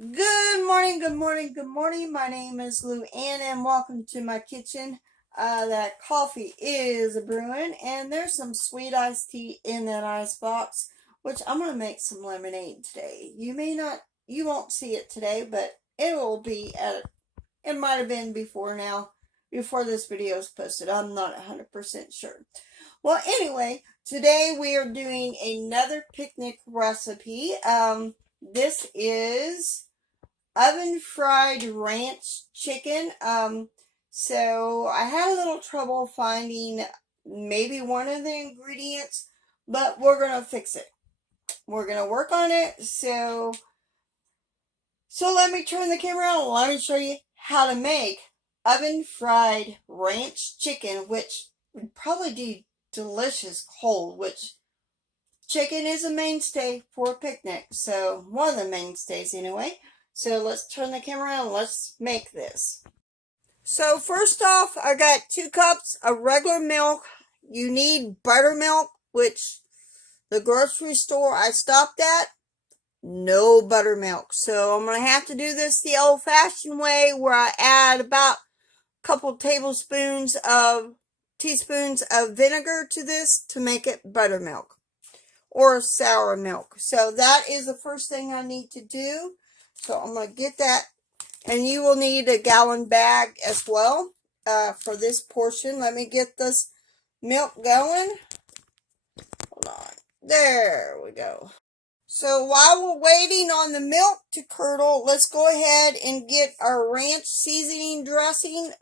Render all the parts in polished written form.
Good morning, good morning, good morning. My name is LouAnn and welcome to my kitchen. That coffee is brewing and there's some sweet iced tea in that ice box, which I'm going to make some lemonade today. You won't see it today, but it will be it might have been before now, before this video is posted. I'm not 100% sure. Well, anyway, today we are doing another picnic recipe. This is oven fried ranch chicken. So I had a little trouble finding maybe one of the ingredients, but we're gonna fix it. We're gonna work on it. So let me turn the camera on. Let me show you how to make oven fried ranch chicken, which would probably be delicious cold, which chicken is a mainstay for a picnic. So one of the mainstays anyway. So let's turn the camera on. Let's make this. So first off, I got 2 cups of regular milk. You need buttermilk, which the grocery store I stopped at, no buttermilk. So I'm going to have to do this the old-fashioned way where I add about a couple teaspoons of vinegar to this to make it buttermilk or sour milk. So that is the first thing I need to do. So I'm going to get that. And you will need a gallon bag as well for this portion. Let me get this milk going. Hold on. There we go. So while we're waiting on the milk to curdle, let's go ahead and get our ranch seasoning dressing.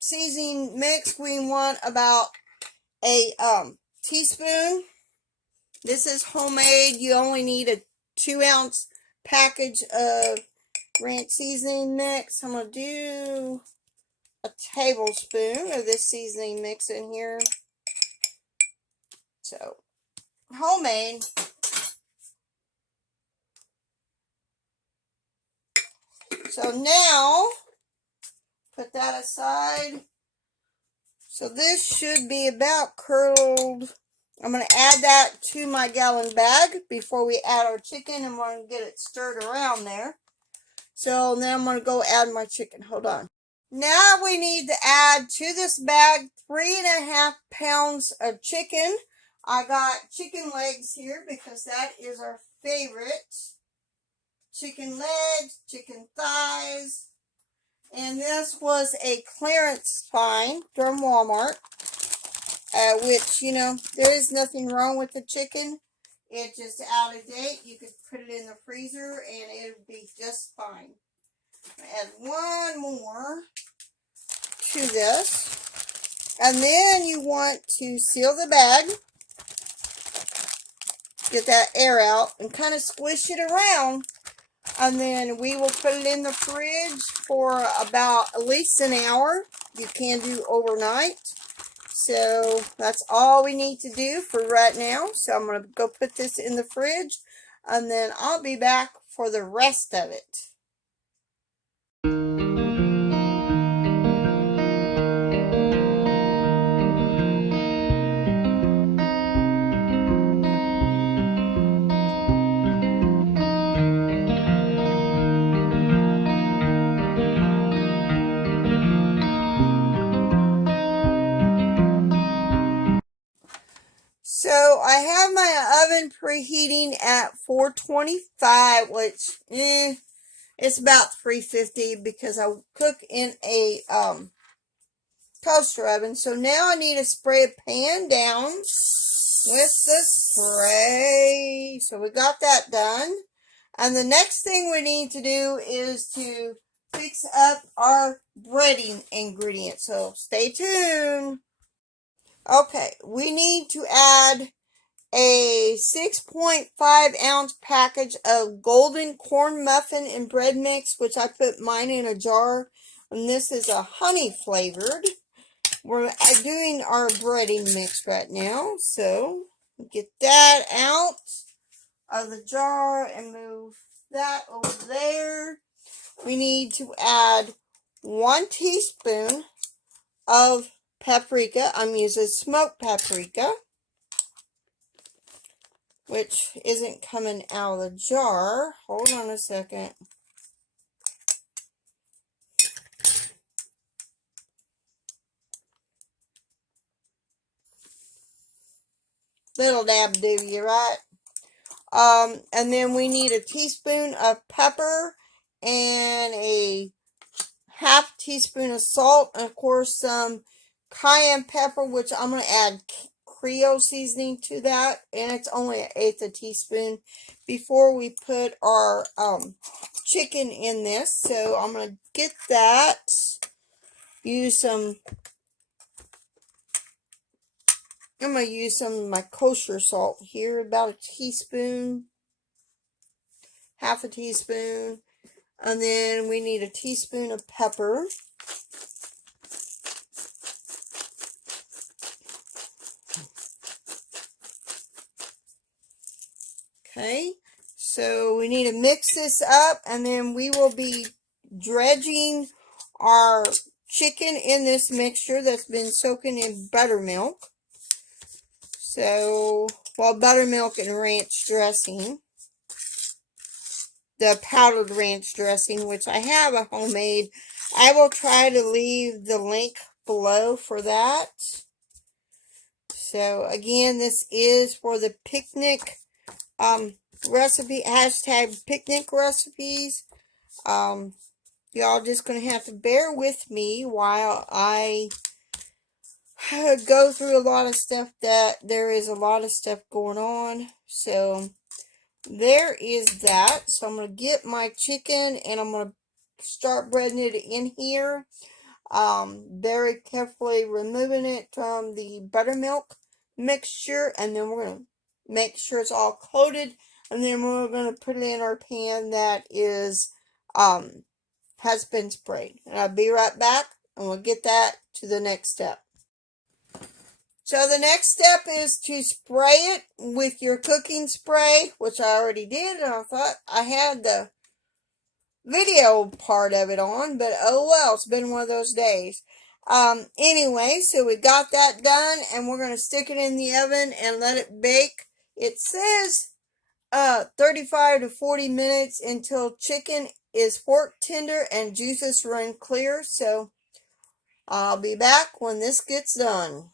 Seasoning mix, we want about a teaspoon. This is homemade. You only need a 2-ounce package of ranch seasoning mix. I'm going to do a tablespoon of this seasoning mix in here. So, homemade. So now, put that aside. So this should be about curdled. I'm going to add that to my gallon bag before we add our chicken, and we're going to get it stirred around there. So then I'm going to go add my chicken. Hold on. Now we need to add to this bag 3.5 pounds of chicken. I got chicken legs here because that is our favorite. Chicken legs, chicken thighs. And this was a clearance find from Walmart. Which, there is nothing wrong with the chicken. It's just out of date. You could put it in the freezer and it would be just fine. Add one more to this. And then you want to seal the bag. Get that air out and kind of squish it around. And then we will put it in the fridge for about at least an hour. You can do overnight. So that's all we need to do for right now. So I'm going to go put this in the fridge. And then I'll be back for the rest of it. So I have my oven preheating at 425, which it's about 350 because I cook in a toaster oven. So now I need to spray a pan down with the spray. So we got that done. And the next thing we need to do is to fix up our breading ingredients. So stay tuned. Okay, we need to add a 6.5 ounce package of golden corn muffin and bread mix, which I put mine in a jar. And this is a honey flavored. We're doing our breading mix right now. So get that out of the jar and move that over there. We need to add 1 teaspoon of paprika. I'm using smoked paprika, which isn't coming out of the jar. Hold on a second. Little dab do you, right? And then we need a teaspoon of pepper and a half teaspoon of salt, and of course some cayenne pepper, which I'm going to add Creole seasoning to that, and it's only an eighth a teaspoon before we put our chicken in this. So I'm going to get that, use some, I'm going to use some of my kosher salt here, about a teaspoon, half a teaspoon, and then we need a teaspoon of pepper. Okay, so we need to mix this up, and then we will be dredging our chicken in this mixture that's been soaking in buttermilk. So, well, buttermilk and ranch dressing. The powdered ranch dressing, which I have a homemade. I will try to leave the link below for that. So, again, this is for the picnic recipe, hashtag picnic recipes. Y'all just gonna have to bear with me while I go through a lot of stuff. That there is a lot of stuff going on. So there is that. So I'm gonna get my chicken and I'm gonna start breading it in here. Very carefully removing it from the buttermilk mixture, and then we're gonna make sure it's all coated, and then we're gonna put it in our pan that is has been sprayed. And I'll be right back, and we'll get that to the next step. So the next step is to spray it with your cooking spray, which I already did, and I thought I had the video part of it on, but oh well, it's been one of those days. Anyway, so we got that done, and we're going to stick it in the oven and let it bake. It says 35 to 40 minutes until chicken is fork tender and juices run clear. So I'll be back when this gets done.